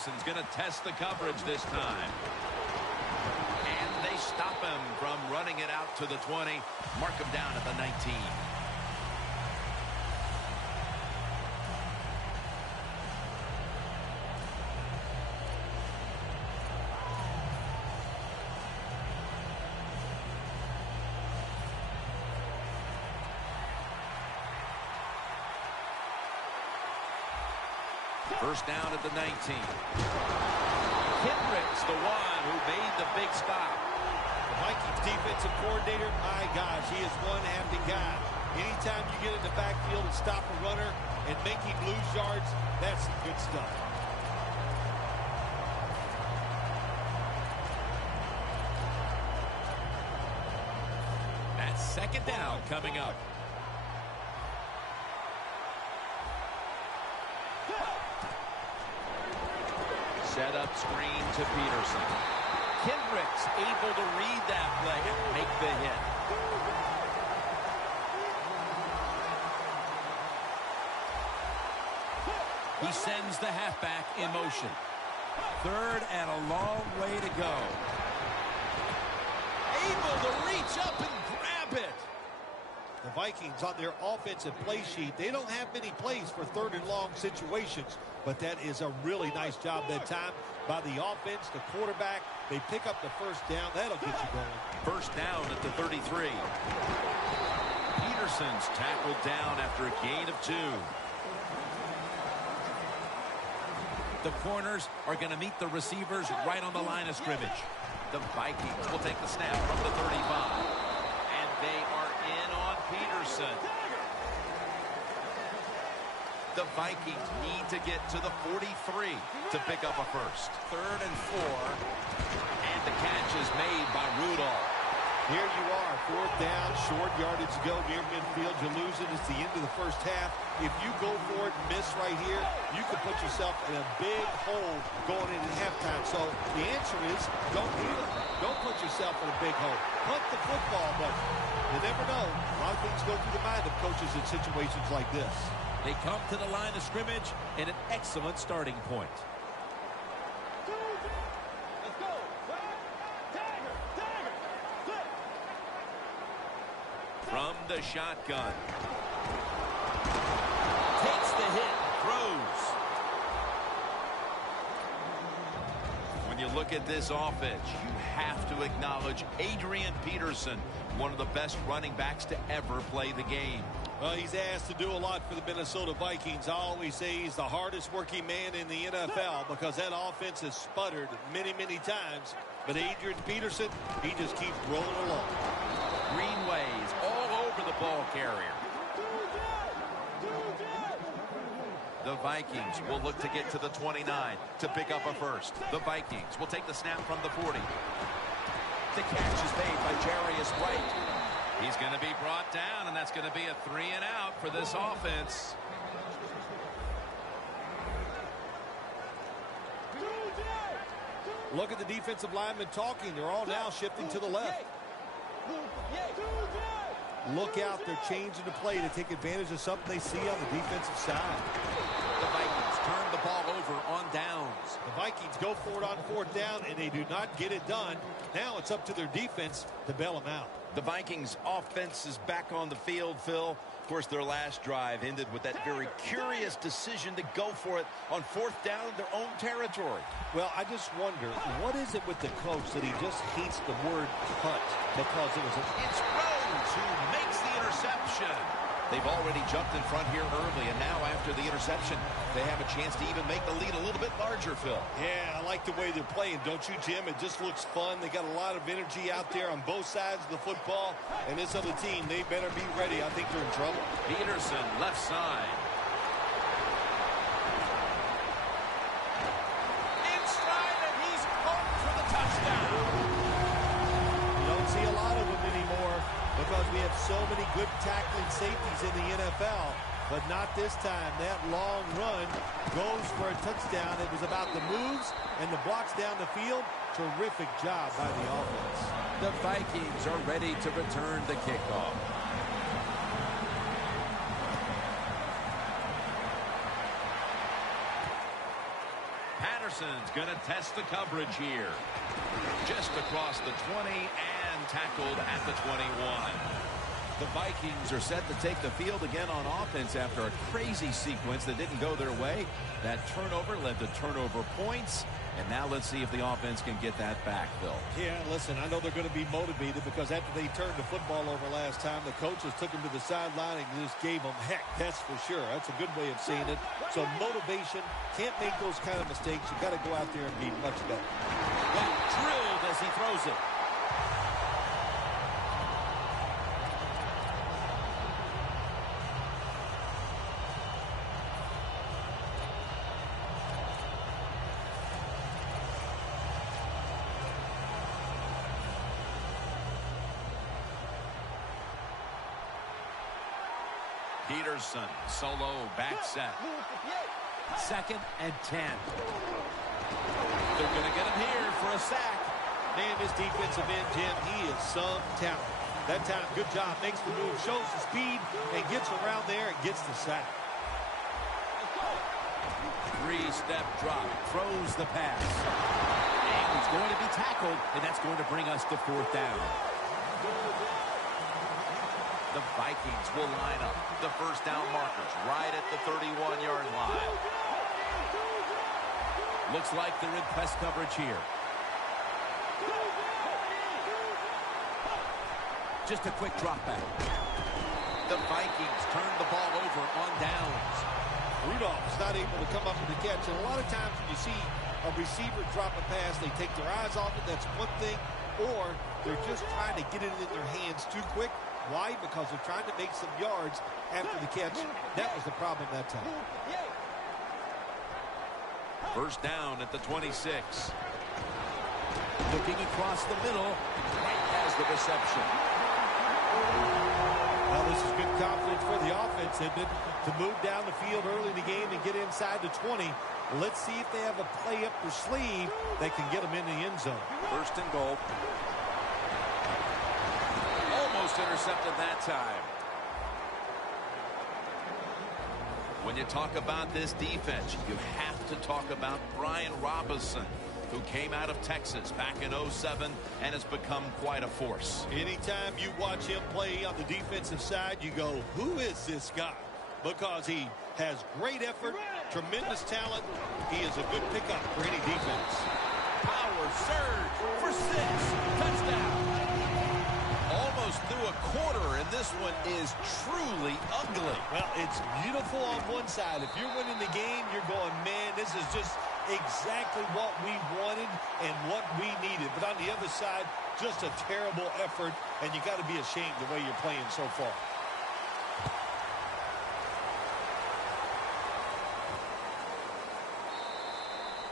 Peterson's going to test the coverage this time. And they stop him from running it out to the 20. Mark him down at the 19. First down at the 19. Kendrick's the one who made the big stop. The Vikings defensive coordinator, my gosh, he is one happy guy. Anytime you get in the backfield and stop a runner and make him lose yards, that's some good stuff. That's second down coming up. Set up screen to Peterson. Kendrick's able to read that play and make the hit. He sends the halfback in motion. Third and a long way to go. Able to reach up and grab it. The Vikings on their offensive play sheet, they don't have many plays for third and long situations, but that is a really nice job that time by the offense, the quarterback. They pick up the first down. That'll get you going. First down at the 33. Peterson's tackled down after a gain of 2. The corners are going to meet the receivers right on the line of scrimmage. The Vikings will take the snap from the 35. And they are in on Peterson. The Vikings need to get to the 43 to pick up a first. Third and 4. And the catch is made by Rudolph. Here you are, fourth down, short yardage to go near midfield. You lose it. It's the end of the first half. If you go for it and miss right here, you can put yourself in a big hole going into halftime. So the answer is don't do it. Don't put yourself in a big hole. Punt the football, but you never know. A lot of things go through the mind of coaches in situations like this. They come to the line of scrimmage in an excellent starting point. From the shotgun. Takes the hit, throws. When you look at this offense, you have to acknowledge Adrian Peterson, one of the best running backs to ever play the game. Well, he's asked to do a lot for the Minnesota Vikings. I always say he's the hardest working man in the NFL because that offense has sputtered many, many times. But Adrian Peterson, he just keeps rolling along. Greenways all over the ball carrier. The Vikings will look to get to the 29 to pick up a first. The Vikings will take the snap from the 40. The catch is made by Jarius Wright. He's going to be brought down, and that's going to be a 3 and out for this offense. Look at the defensive linemen talking. They're all now shifting to the left. Look out. They're changing the play to take advantage of something they see on the defensive side. The Vikings turn the ball over on downs. The Vikings go for it on fourth down, and they do not get it done. Now it's up to their defense to bail them out. The Vikings offense is back on the field, Phil. Of course, their last drive ended with that very curious decision to go for it on fourth down in their own territory. Well, I just wonder, what is it with the coach that he just hates the word punt? Because it was It's Rhodes who makes the interception. They've already jumped in front here early, and now after the interception, they have a chance to even make the lead a little bit larger, Phil. Yeah, I like the way they're playing, don't you, Jim? It just looks fun. They got a lot of energy out there on both sides of the football, and this other team, they better be ready. I think they're in trouble. Peterson, left side. In stride, and he's home for the touchdown. You don't see a lot of them anymore because we have so many good tackling safeties in the NFL. But not this time. That long run goes for a touchdown. It was about the moves and the blocks down the field. Terrific job by the offense. The Vikings are ready to return the kickoff. Patterson's going to test the coverage here. Just across the 20 and tackled at the 21. The Vikings are set to take the field again on offense after a crazy sequence that didn't go their way. That turnover led to turnover points. And now let's see if the offense can get that back, Phil. Yeah, listen, I know they're going to be motivated because after they turned the football over last time, the coaches took them to the sideline and just gave them heck. That's for sure. That's a good way of seeing it. So motivation, can't make those kind of mistakes. You've got to go out there and be much better. Got drilled as he throws it. Peterson, solo, back set. 2nd and 10. They're going to get him here for a sack. Man, this defensive end, Jim, he is some talent. That time, good job, makes the move, shows the speed, and gets around there and gets the sack. 3-step drop, throws the pass. And he's going to be tackled, and that's going to bring us to 4th down. The Vikings will line up the first down markers right at the 31-yard line. Looks like they're in press coverage here. Just a quick drop back. The Vikings turn the ball over on downs. Rudolph's not able to come up with the catch. And a lot of times when you see a receiver drop a pass, they take their eyes off it. That's one thing. Or they're just trying to get it in their hands too quick. Why? Because they're trying to make some yards after the catch. That was the problem that time. First down at the 26. Looking across the middle. Right has the reception. Well, this is good confidence for the offense, isn't it? To move down the field early in the game and get inside the 20. Let's see if they have a play up their sleeve that can get them in the end zone. First and goal. Almost intercepted that time. When you talk about this defense, you have to talk about Brian Robinson, who came out of Texas back in 07 and has become quite a force. Anytime you watch him play on the defensive side, you go, who is this guy? Because he has great effort, tremendous talent. He is a good pickup for any defense. Power surge for 6. Touchdown. Almost through a quarter, and this one is truly ugly. Well, it's beautiful on one side. If you're winning the game, you're going, man, this is just exactly what we wanted and what we needed. But on the other side, just a terrible effort, and you got to be ashamed the way you're playing so far.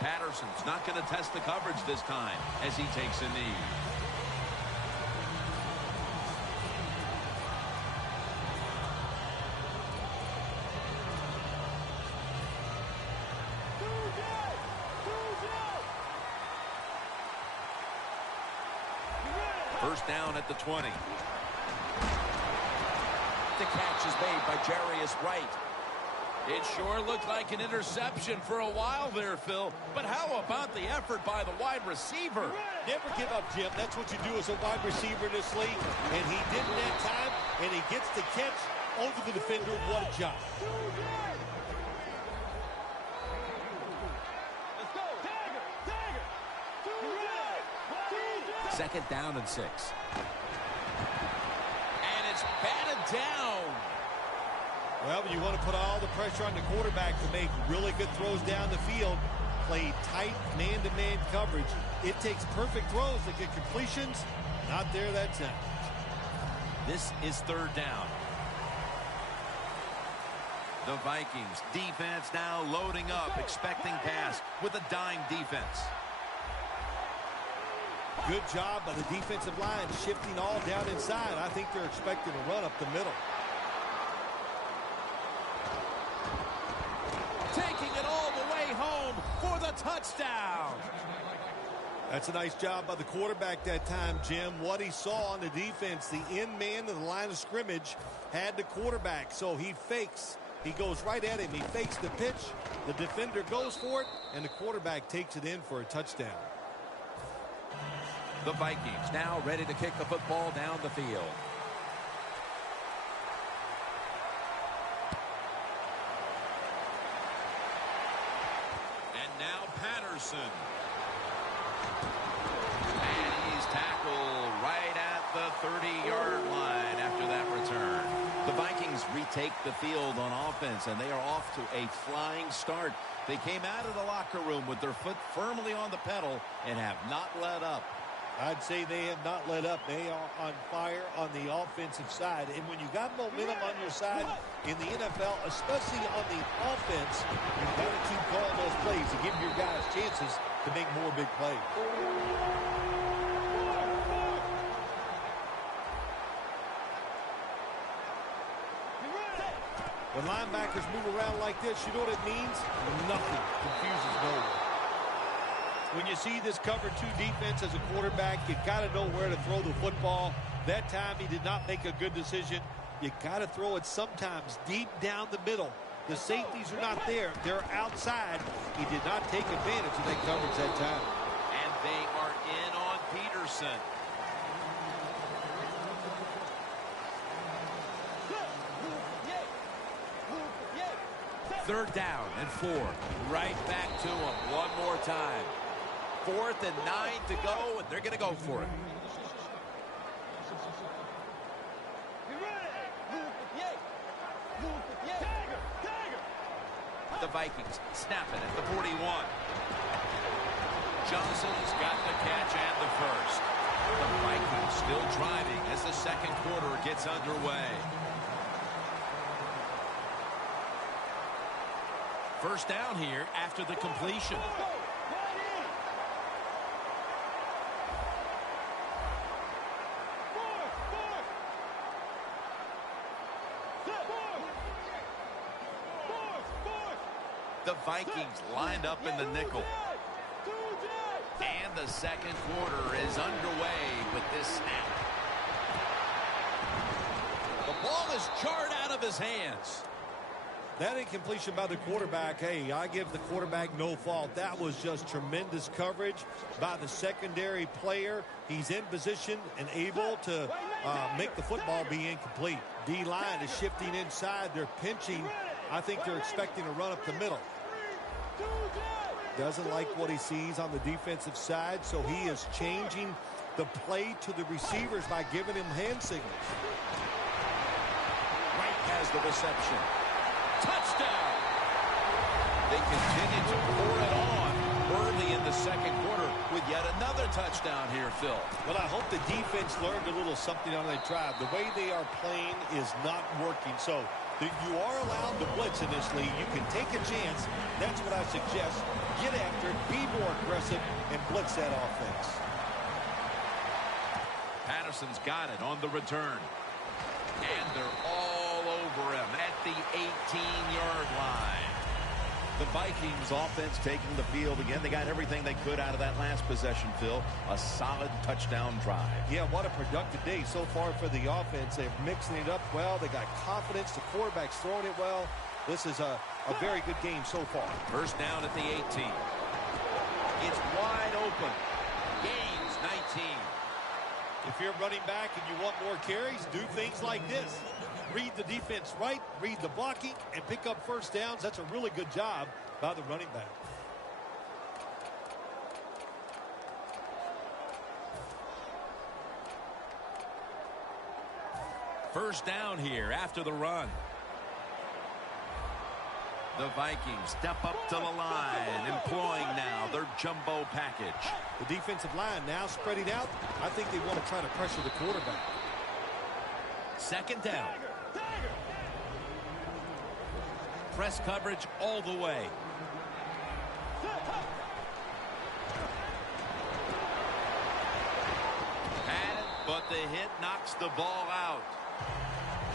Patterson's not going to test the coverage this time as he takes a knee. First down at the 20. The catch is made by Jarius Wright. It sure looked like an interception for a while there, Phil. But how about the effort by the wide receiver? Never give up, Jim. That's what you do as a wide receiver in this league. And he didn't that time, and he gets the catch over the defender. What a job. Second down and 6. And it's batted down. Well, you want to put all the pressure on the quarterback to make really good throws down the field, play tight man-to-man coverage. It takes perfect throws to get completions. Not there that time. This is third down. The Vikings defense now loading up, expecting pass with a dime defense. Good job by the defensive line, shifting all down inside. I think they're expecting a run up the middle. Taking it all the way home for the touchdown. That's a nice job by the quarterback that time, Jim. What he saw on the defense, the end man of the line of scrimmage had the quarterback. So he fakes He goes right at him. He fakes the pitch. The defender goes for it, and the quarterback takes it in for a touchdown. The Vikings now ready to kick the football down the field. And now Patterson. And he's tackled right at the 30-yard line after that return. The Vikings retake the field on offense, and they are off to a flying start. They came out of the locker room with their foot firmly on the pedal and have not let up. I'd say they have not let up. They are on fire on the offensive side. And when you got momentum on your side in the NFL, especially on the offense, you've got to keep calling those plays to give your guys chances to make more big plays. When linebackers move around like this, you know what it means? Nothing confuses no one. When you see this cover 2 defense as a quarterback, you got to know where to throw the football. That time he did not make a good decision. You got to throw it sometimes deep down the middle. The safeties are not there. They're outside. He did not take advantage of that coverage that time. And they are in on Peterson. Third down and 4. Right back to him one more time. 4th and 9 to go, and they're going to go for it. The Vikings snapping at the 41. Johnson's got the catch and the first. The Vikings still driving as the second quarter gets underway. First down here after the completion. The Vikings lined up in the nickel. And the second quarter is underway with this snap. The ball is jarred out of his hands. That incompletion by the quarterback, hey, I give the quarterback no fault. That was just tremendous coverage by the secondary player. He's in position and able to make the football be incomplete. D-line is shifting inside. They're pinching. I think they're expecting a run up the middle. Doesn't like what he sees on the defensive side, so he is changing the play to the receivers by giving him hand signals. Wright has the reception. Touchdown! They continue to pour it on early in the second quarter with yet another touchdown here, Phil. Well, I hope the defense learned a little something on that drive. The way they are playing is not working. So you are allowed to blitz in this league. You can take a chance. That's what I suggest. Get after it, be more aggressive, and blitz that offense. Patterson's got it on the return. And they're all over him at the 18-yard line. The Vikings offense taking the field again. They got everything they could out of that last possession, Phil. A solid touchdown drive. Yeah, what a productive day so far for the offense. They're mixing it up well. They got confidence. The quarterback's throwing it well. This is a very good game so far. First down at the 18. It's wide open. Gains 19. If you're running back and you want more carries, do things like this. Read the defense right, read the blocking, and pick up first downs. That's a really good job by the running back. First down here after the run. The Vikings step up to the line, employing now their jumbo package. The defensive line now spreading out. I think they want to try to pressure the quarterback. Second down. Press coverage all the way. Had it, but the hit knocks the ball out.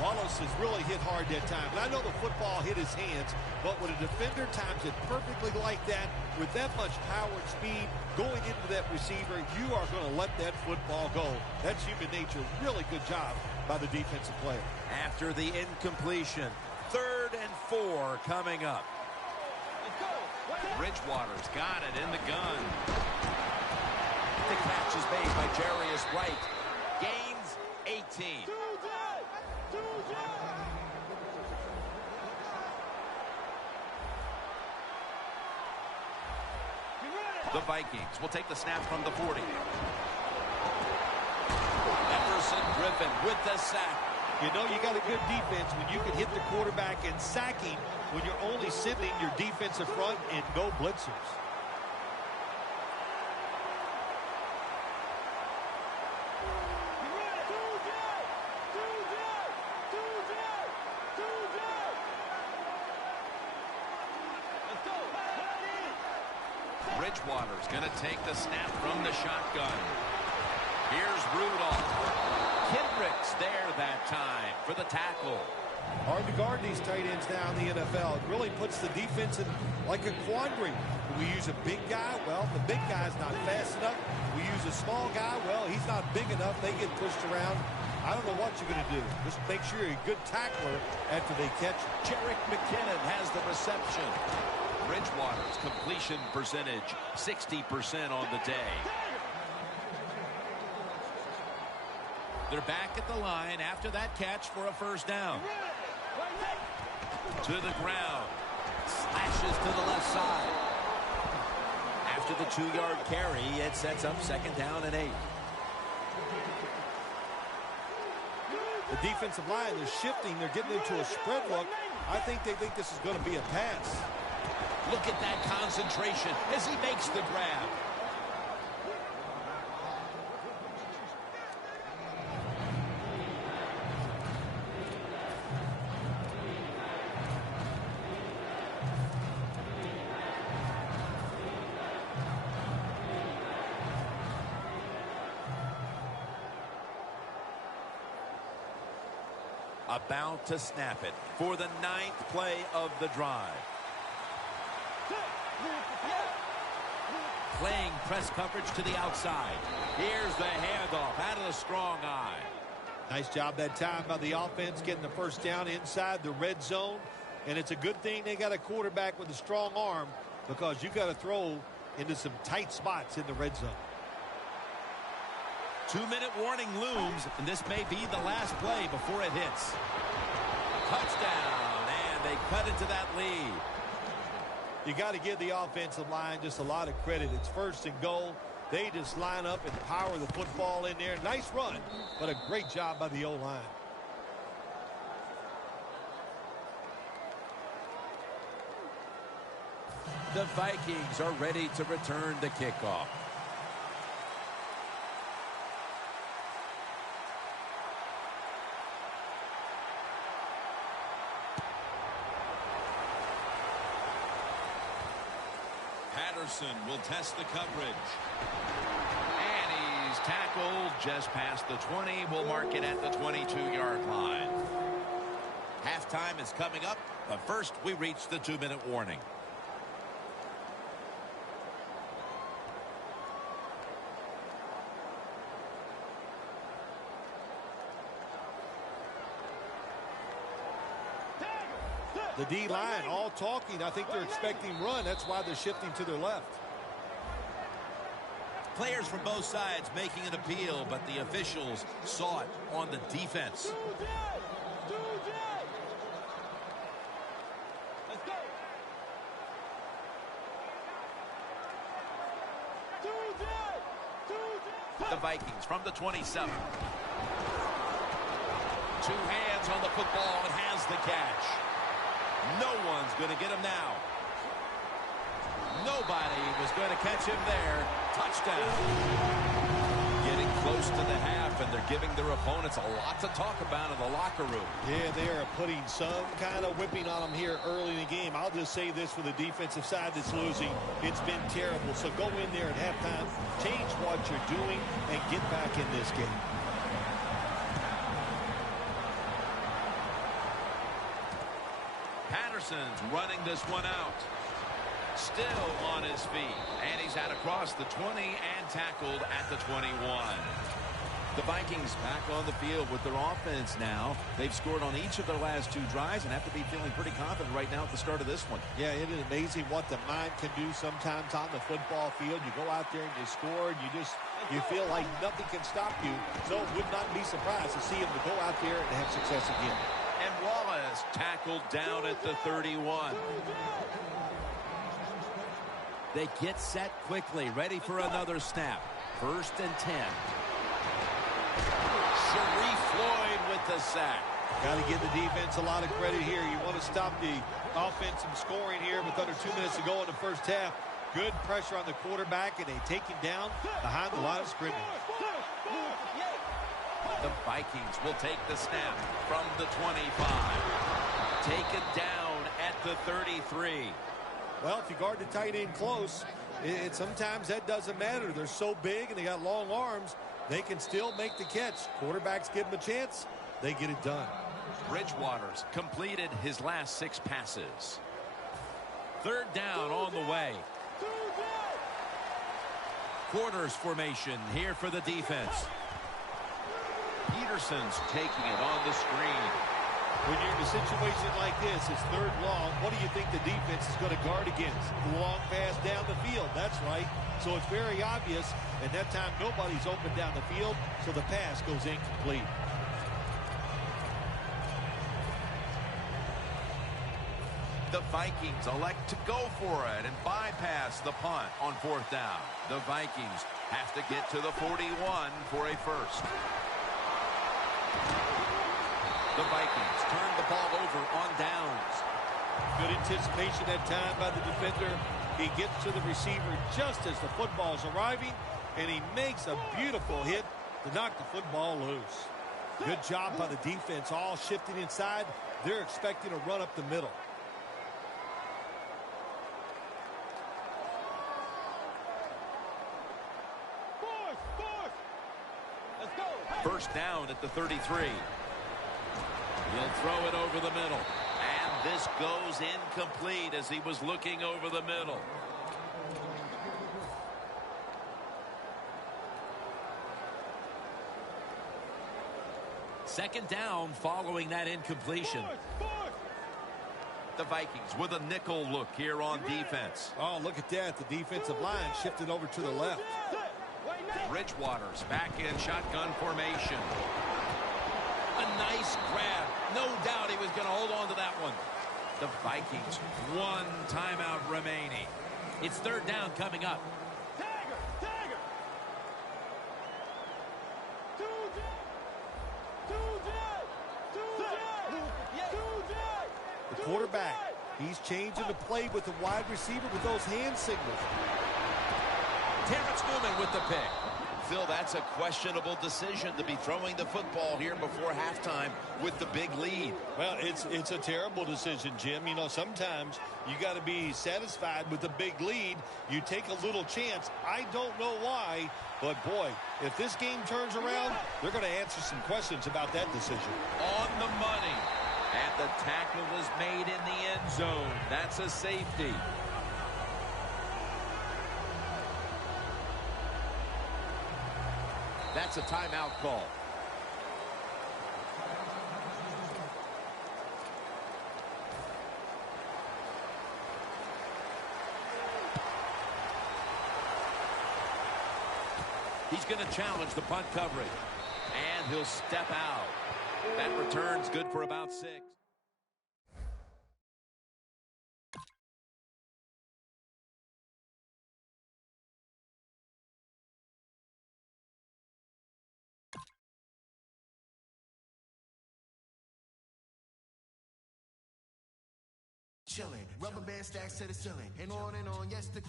Wallace has really hit hard that time. And I know the football hit his hands, but when a defender times it perfectly like that, with that much power and speed going into that receiver, you are going to let that football go. That's human nature. Really good job by the defensive player. After the incompletion, third 3rd and 4 coming up. Bridgewater's got it in the gun. The catch is made by Jarius Wright. Gains 18. The Vikings will take the snap from the 40. Everson Griffin with the sack. You know you got a good defense when you can hit the quarterback and sack him when you're only sending your defensive front and no blitzers. Bridgewater's going to take the snap from the shotgun. Here's Rudolph. Kendricks there that time for the tackle. Hard to guard these tight ends now in the NFL. It really puts the defense in like a quandary. We use a big guy. Well, the big guy's not fast enough. We use a small guy. Well, he's not big enough. They get pushed around. I don't know what you're going to do. Just make sure you're a good tackler after they catch you. Jerick McKinnon has the reception. Bridgewater's completion percentage, 60% on the day. They're back at the line after that catch for a first down. To the ground. Slashes to the left side. After the 2-yard carry, it sets up 2nd down and 8. The defensive line, they're shifting. They're getting into a spread look. I think they think this is going to be a pass. Look at that concentration as he makes the grab. About to snap it for the 9th play of the drive. Playing press coverage to the outside. Here's the handoff out of the strong eye. Nice job that time by the offense getting the first down inside the red zone. And it's a good thing they got a quarterback with a strong arm because you got to throw into some tight spots in the red zone. 2-minute warning looms, and this may be the last play before it hits. Touchdown, and they cut into that lead. You got to give the offensive line just a lot of credit. It's 1st and goal. They just line up and power the football in there. Nice run, but a great job by the O-line. The Vikings are ready to return the kickoff. Patterson will test the coverage. And he's tackled just past the 20. We'll mark it at the 22-yard line. Halftime is coming up, but first we reach the 2-minute warning. The D-line all talking. I think they're expecting run. That's why they're shifting to their left. Players from both sides making an appeal, but the officials saw it on the defense. The Vikings from the 27. 2 hands on the football and has the catch. No one's going to get him now. Nobody was going to catch him there. Touchdown. Getting close to the half, and they're giving their opponents a lot to talk about in the locker room. Yeah, they are putting some kind of whipping on them here early in the game. I'll just say this for the defensive side that's losing. It's been terrible. So go in there at halftime, change what you're doing, and get back in this game. Patterson's running this one out. Still on his feet. And he's out across the 20 and tackled at the 21. The Vikings back on the field with their offense now. They've scored on each of their last 2 drives and have to be feeling pretty confident right now at the start of this one. Yeah, it is amazing what the mind can do sometimes on the football field. You go out there and you score, and you feel like nothing can stop you. So would not be surprised to see him to go out there and have success again. And Wallace tackled down at the 31. They get set quickly, ready for another snap. 1st and 10. Sharif Floyd with the sack. Got to give the defense a lot of credit here. You want to stop the offense from scoring here with under 2 minutes to go in the first half. Good pressure on the quarterback, and they take him down behind the line of scrimmage. The Vikings will take the snap from the 25. Taken down at the 33. Well, if you guard the tight end close, sometimes that doesn't matter. They're so big and they got long arms, they can still make the catch. Quarterbacks give them a chance, they get it done. Bridgewater's completed his last 6 passes. 3rd down on the way. Quarters formation here for the defense. Peterson's taking it on the screen. When you're in a situation like this, it's 3rd long. What do you think the defense is going to guard against? The long pass down the field. That's right. So it's very obvious. And that time, nobody's open down the field, so the pass goes incomplete. The Vikings elect to go for it and bypass the punt on 4th down. The Vikings have to get to the 41 for a first. The Vikings turn the ball over on downs. Good anticipation that time by the defender. He gets to the receiver just as the football's arriving, and he makes a beautiful hit to knock the football loose. Good job by the defense, all shifting inside. They're expecting a run up the middle. First down at the 33. He'll throw it over the middle. And this goes incomplete as he was looking over the middle. Second down following that incompletion. The Vikings with a nickel look here on defense. Oh, look at that. The defensive line shifted over to the left. Bridgewater's back in shotgun formation. A nice grab. No doubt he was going to hold on to that one. The Vikings, 1 timeout remaining. It's 3rd down coming up. The quarterback, he's changing the play with the wide receiver with those hand signals. Terrence Newman with the pick. Phil, that's a questionable decision to be throwing the football here before halftime with the big lead. Well, it's a terrible decision, Jim. You know, sometimes you got to be satisfied with the big lead. You take a little chance. I don't know why, but boy, if this game turns around, they're going to answer some questions about that decision. On the money. And the tackle was made in the end zone. That's a safety. That's a timeout call. He's going to challenge the punt coverage. And he'll step out. That return's good for about 6. Chilling, rubber band stacks to the ceiling, and on, yes, the